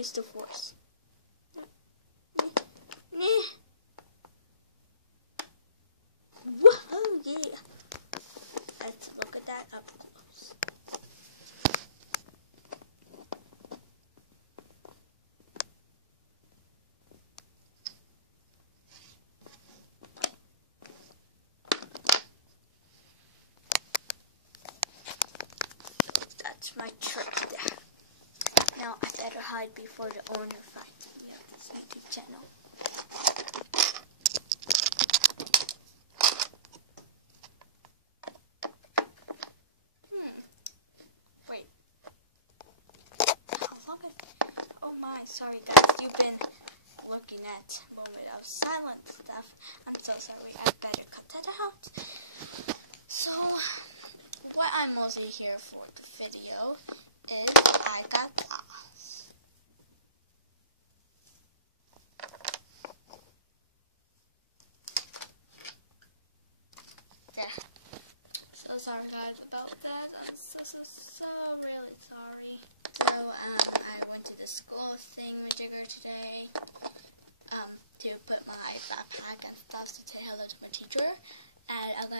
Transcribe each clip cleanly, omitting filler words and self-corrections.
use the force. Whoa, yeah. Let's look at that up close. That's my trick there. Now I better hide before the owner finds me of this YouTube channel. Wait. How long is... Oh my, sorry guys, you've been looking at moment of silence stuff. I'm so sorry, I better cut that out. So, what I'm mostly here for the video is I got lost. Yeah. So sorry guys about that. I'm so really sorry. So I went to the school thingamajigger today to put my backpack and stuff to say hello to my teacher. And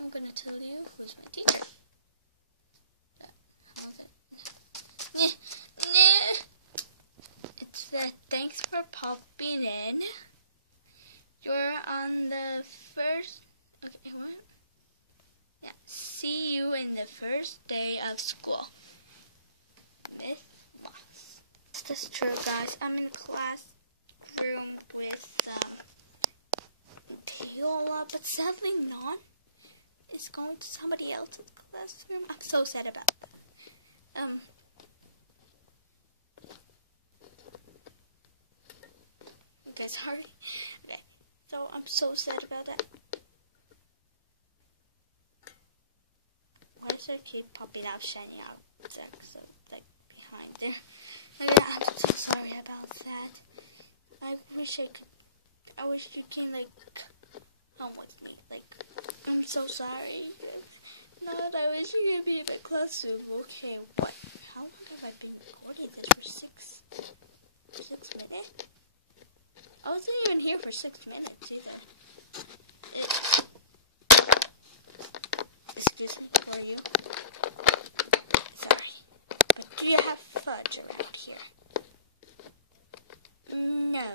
I'm gonna tell you who's my teacher. It's that thanks for popping in. You're on the first. Okay, what? Yeah. See you in the first day of school. Miss Moss. That's true, guys. I'm in the classroom with Teola, but sadly not. It's going to somebody else's classroom. I'm so sad about that. Okay, sorry. Okay. So I'm so sad about that. Why does it keep popping out, shining out? It's like behind there. Okay, I'm so sorry about that. I wish you can like come with me. Like, I'm so sorry. No, I wish you could be in my classroom. Okay, what? How long have I been recording this for? 6 minutes? I wasn't even here for 6 minutes either. Excuse me for you. Sorry. But do you have fudge around here? No,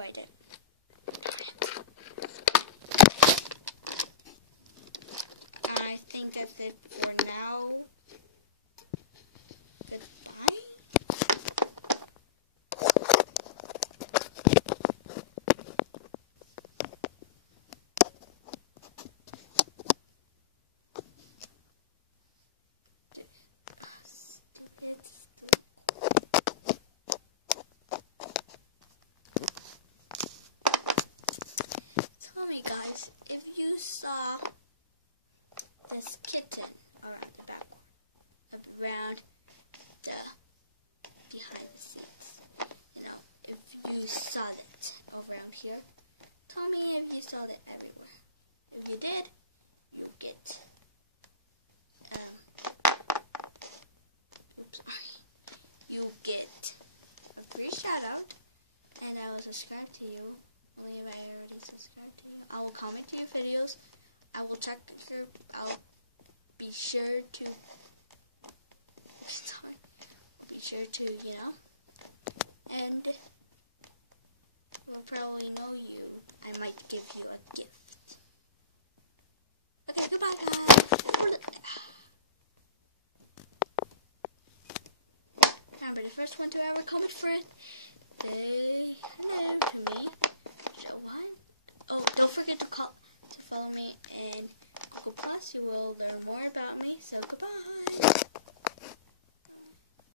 I didn't. I think that's it for now. Goodbye. Tell me guys, if you saw this kitten around the back, around the behind the scenes, you know, if you saw it around here, tell me if you saw it everywhere. If you did, you get you get a free shout out, and I will subscribe to you. Only if I already subscribed to you. I will comment to your videos. I will check through. I'll be sure to. Sorry. Be sure to, you know. And we'll probably know you. I might give you a gift. Okay, goodbye, guys. Remember, the first one to ever comment friend. Say hello to me. So what? Oh, don't forget to follow me in Google Plus. You will learn more about me. So goodbye.